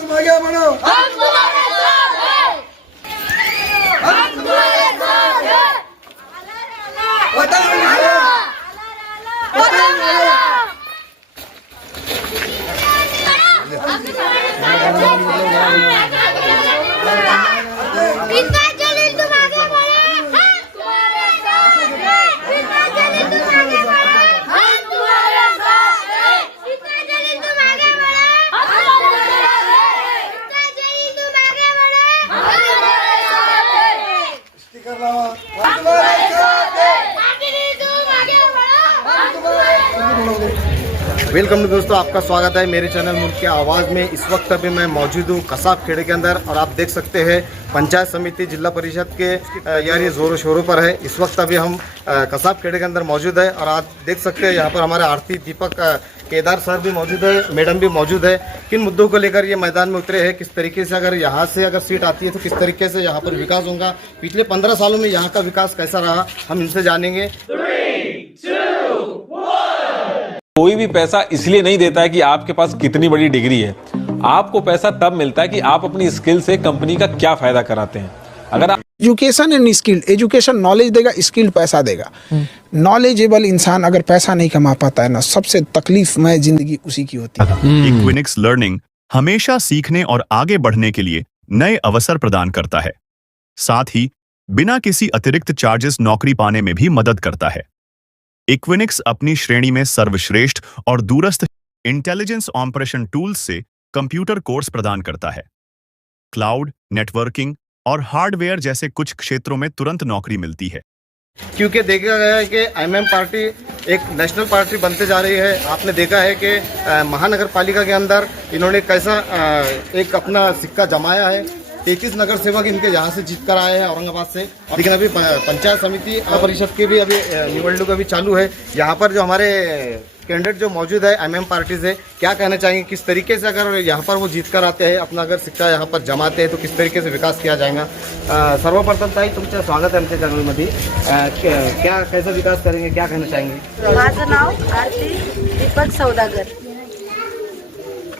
तुम आगे बढ़ो, हम तुम्हारे साथ हैं, हम तुम्हारे साथ हैं। वतन हमारा, वतन हमारा। इतना जलील तुम आगे बढ़ो, हम तुम्हारे साथ हैं। इतना जलील तुम आगे बढ़ो, हम तुम्हारे साथ हैं। इतना जलील तुम आगे बढ़ो, हम तुम्हारे साथ हैं। इतना जलील तुम आगे बढ़ो, हम तुम्हारे साथ हैं। स्टिकर लावा, हम तुम्हारे साथ हैं। आगे तुम आगे बढ़ो, हम तुम्हारे साथ हैं। वेलकम दोस्तों, आपका स्वागत है मेरे चैनल मुल्क की आवाज़ में। इस वक्त अभी मैं मौजूद हूँ कसाब खेड़े के अंदर और आप देख सकते हैं पंचायत समिति जिला परिषद के यार ये ज़ोरों शोरों पर है। इस वक्त अभी हम कसाब खेड़े के अंदर मौजूद है और आप देख सकते हैं यहाँ पर हमारे आरती दीपक केदार सर भी मौजूद है, मैडम भी मौजूद है। किन मुद्दों को लेकर ये मैदान में उतरे हैं, किस तरीके से अगर यहाँ से अगर सीट आती है तो किस तरीके से यहाँ पर विकास होगा, पिछले 15 सालों में यहाँ का विकास कैसा रहा, हम इनसे जानेंगे। कोई भी पैसा इसलिए नहीं देता है कि आपके पास कितनी बड़ी डिग्री है। आपको पैसा तब मिलता है कि आप अपनी स्किल से कंपनी का क्या फायदा कराते हैं। अगर आप education end skill, education knowledge देगा, स्किल पैसा देगा। नॉलेजेबल इंसान अगर पैसा नहीं कमा पाता है ना, सबसे तकलीफमय जिंदगी उसी की होती है। इक्विनिक्स लर्निंग हमेशा सीखने और आगे बढ़ने के लिए नए अवसर प्रदान करता है। साथ ही बिना किसी अतिरिक्त चार्जेस नौकरी पाने में भी मदद करता है। इक्विनिक्स अपनी श्रेणी में सर्वश्रेष्ठ और दूरस्थ इंटेलिजेंस ऑपरेशन टूल्स से कंप्यूटर कोर्स प्रदान करता है। क्लाउड, नेटवर्किंग और हार्डवेयर जैसे कुछ क्षेत्रों में तुरंत नौकरी मिलती है। क्योंकि देखा गया है कि एमएम पार्टी एक नेशनल पार्टी बनते जा रही है। आपने देखा है कि महानगर पालिका के अंदर इन्होंने कैसा एक अपना सिक्का जमाया है। 33 नगर सेवक इनके यहाँ से जीत कर आए हैं औरंगाबाद से। लेकिन अभी पंचायत समिति परिषद की भी अभी निवडणूक अभी चालू है। यहाँ पर जो हमारे कैंडिडेट जो मौजूद है एमएम पार्टी से, क्या कहना चाहेंगे, किस तरीके से अगर यहाँ पर वो जीत कर आते हैं, अपना अगर सिक्का यहाँ पर जमाते हैं तो किस तरीके से विकास किया जाएगा। सर्वप्रथम ताई तुमचं स्वागत आहे आमच्या चॅनलमध्ये। क्या कैसा विकास करेंगे, क्या कहना चाहेंगे? माझं नाव आरती दीपक सौदागर।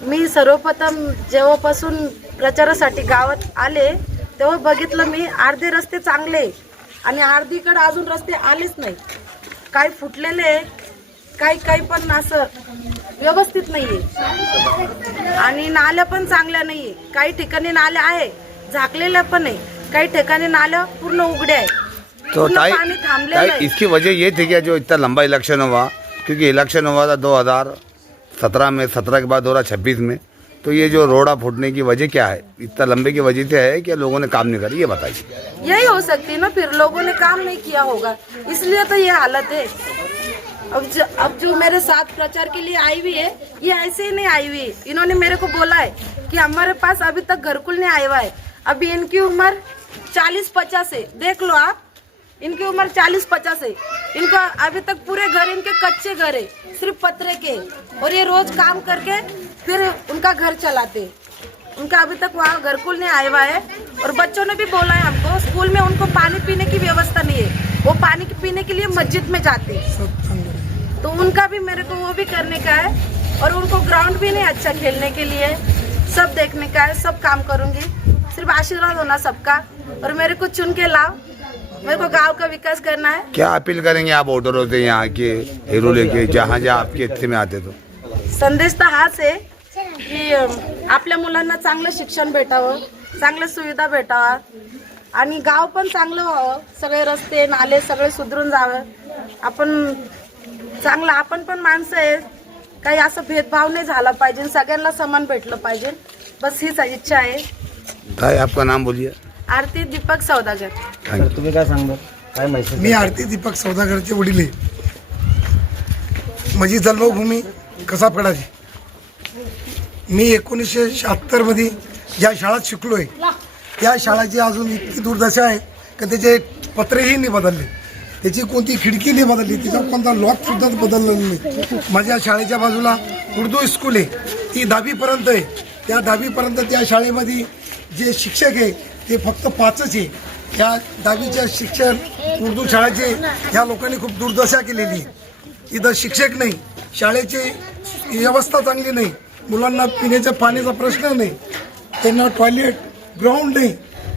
मी सर्वप्रथम जेव्हापासून प्रचारासाठी गावात आले तेव्हा बघितलं मी अर्धे रस्ते चांगले आणि अर्धीकडे अजून रस्ते आलेच नाही। काही फुटलेले, काही पण असं व्यवस्थित नाहीये आणि नाल्या पण चांगल्या नाहीये। काही ठिकाणी नाल्या आहे झाकलेल्या पण आहे, काही ठिकाणी नाल्या पूर्ण उघड्या आहे। तो पाणी थांबलेलं आहे। इसकी वजह ये थी कि जो इतना लंबा इलेक्शन हुआ, क्योंकि इलेक्शन हुआ था 2017 में, 17 के बाद 2026 में, तो ये जो रोड़ा फूटने की वजह क्या है, इतना लंबे की वजह से है कि लोगों ने काम नहीं करी, ये बताइए। यही हो सकती है ना, फिर लोगों ने काम नहीं किया होगा, इसलिए तो ये हालत है। अब जो मेरे साथ प्रचार के लिए आई हुई है, ये ऐसे ही नहीं आई हुई है। इन्होंने मेरे को बोला है कि हमारे पास अभी तक घरकुल नहीं आया हुआ है। अभी इनकी उम्र 40-50 है, देख लो आप, इनकी उम्र 40-50 है। इनको अभी तक पूरे घर इनके कच्चे घर है, सिर्फ पत्रे के, और ये रोज काम करके फिर उनका घर चलाते। उनका अभी तक वहाँ घरकुल नहीं आया हुआ है। और बच्चों ने भी बोला है हमको, स्कूल में उनको पानी पीने की व्यवस्था नहीं है, वो पानी पीने के लिए मस्जिद में जाते हैं। तो उनका भी मेरे को वो भी करने का है। और उनको ग्राउंड भी नहीं अच्छा खेलने के लिए, सब देखने का है, सब काम करूँगी। सिर्फ आशीर्वाद होना सबका, और मेरे को चुन के लाओ, मेरे को गांव का विकास करना है। क्या अपील करेंगे आप वोटरों से, यहाँ के हीरो लेके जहाँ आपके हिस्से में आते? तो संदेश तर हाच आहे की आपल्या मुलांना चांगलं शिक्षण भेटावं, चांगल्या सुविधा भेटावा आणि गाव पण चांगलं व्हावं, सगळे रस्ते नाले सगळे सुधरून जावं। आपण पण माणसं आहे, काही असं भेदभाव नाही झाला पाहिजे, सगळ्यांना समान भेटलं पाहिजे, बस हीच इच्छा आहे। भाई आपका नाम बोलिए। आरती दीपक सौदागर। तुम्ही काय सांगता, काय माहिती? मी आरती दीपक सौदागरचे वडील आहे। माझी जन्मभूमी कसाबखेडाची। मी 1976 मध्ये ज्या शाळेत शिकलोय, त्या शाळेची अजून इतकी दुर्दशा आहे की त्याचे पत्रेही नाही बदलले, त्याची कोणती खिडकी नाही बदलली, तिचा कोणता लॉक सुद्धा बदललेला नाही। माझ्या शाळेच्या बाजूला उर्दू स्कूल आहे, ती 10वीपर्यंत आहे। त्या 10वीपर्यंत त्या शाळेमध्ये जे शिक्षक आहे ते फक्त 5च आहे। त्या 10वीच्या शिक्षण उर्दू शाळेचे ह्या लोकांनी खूप दुर्दशा केलेली आहे। इथं शिक्षक नाही, शाळेची व्यवस्था चांगली नाही, मुलांना पिण्याच्या पाण्याचा प्रश्न नाही, त्यांना टॉयलेट ग्राउंड नाही.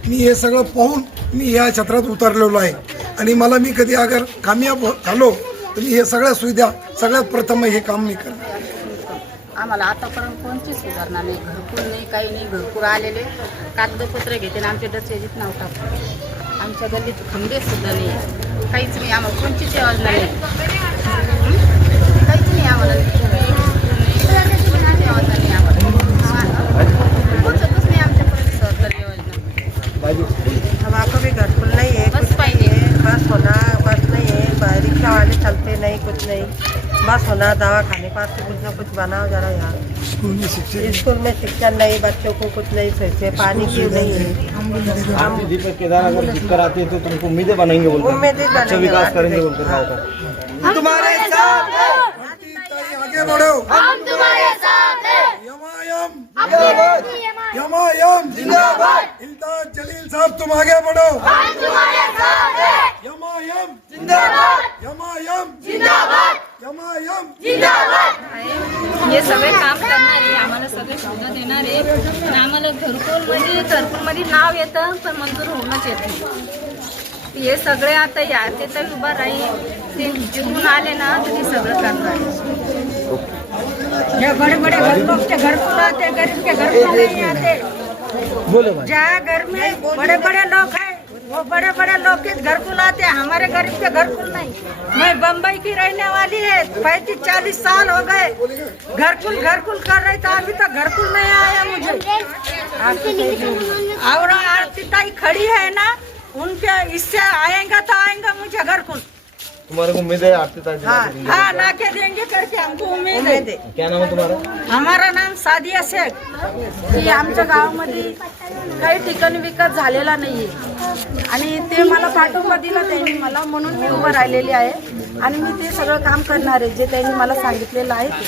मी हे सगळं पाहून मी या क्षेत्रात उतरलेलो आहे आणि मला मी कधी अगर कामयाब झालो तर मी हे सगळ्या सुविधा सगळ्यात प्रथम हे काम मी करणार. आम्हाला आतापर्यंत कोणतीच सुधारणा नाही, घरकुल नाही, काही नाही. घरकुल आलेले कागदपत्र घेते आणि आमच्या डचेजीत नाव टाकतो. आमच्या गल्लीत खंबे सुद्धा नाही, काहीच नाही. आम्हाला कोणतीच योजना नाही, काहीच नाही. आम्हाला कोणतीच योजना नाही. आम्हाला पोचतच नाही आमच्यापर्यंत सरकारी योजना. हमारे भी घरकुल नहीं है, बस पाहिजे. बस होना, बस नहीं है, रिक्शा वाले चलते नहीं, कुछ नहीं. बस होना, दवा खाने पास से कुछ ना कुछ बनाओ जरा यार. स्कूल में शिक्षण स्कूल में शिक्षण नहीं, बच्चों को कुछ नहीं, से पानी की नहीं है. आप दीपक केदार अगर जीतकर आते हैं तो तुमको उम्मीदें बनाएंगे बोलकर, उम्मीदें अच्छा बनेंगे. विकास करेंगे बोलकर गाँव का. तुम्हारे साथ आगे बढ़ो. हम तुम्हारे साथ हैं. यमायम अपनी यमायम जिंदाबाद. इल्ताज जलील साहब तुम आगे बढ़ो. हम तुम्हारे साथ हैं. यमायम जिंदाबाद. यमायम जिंदाबाद. यमायम जिंदाबाद. हे सगळे काम करणारे, आम्हाला सगळे सुविधा देणारे. आणि आम्हाला घरकुलमध्ये नाव येतं पण मंजूर होऊनच येत नाही. हे सगळे आता या ते तर उभा राहील, ते जिंकून आले ना तर ते सगळं करणार. बड़े बड़े लोग के घरकुल आते, गरीब के घरकुल नहीं आते. जहाँ घर में बड़े बड़े लोग हैं वो बड़े बड़े लोग के घरकुल आते, हमारे गरीब के घरकुल नहीं. मैं बम्बई की रहने वाली है, 35-40 साल हो गए घरकुल कर रही था, अभी तक घरकुल नहीं आया मुझे. और आरती ताई खड़ी है ना, उनके इससे आएगा तो आएगा मुझे घरकुल. तुम्हारे को उम्मीद है आरती ताई हाँ ना के देंगे करके हमको उम्मीद है. क्या नाम है तुम्हारा? हमारा नाम सादिया शेख. की आमच्या गावामध्ये काही ठिकाणी विकास झालेला नाहीये आणि ते मला पाठिंबा दिला त्यांनी मला, म्हणून मी उभं राहिलेली आहे आणि मी ते सगळं काम करणार आहे जे त्यांनी मला सांगितलेलं आहे ते.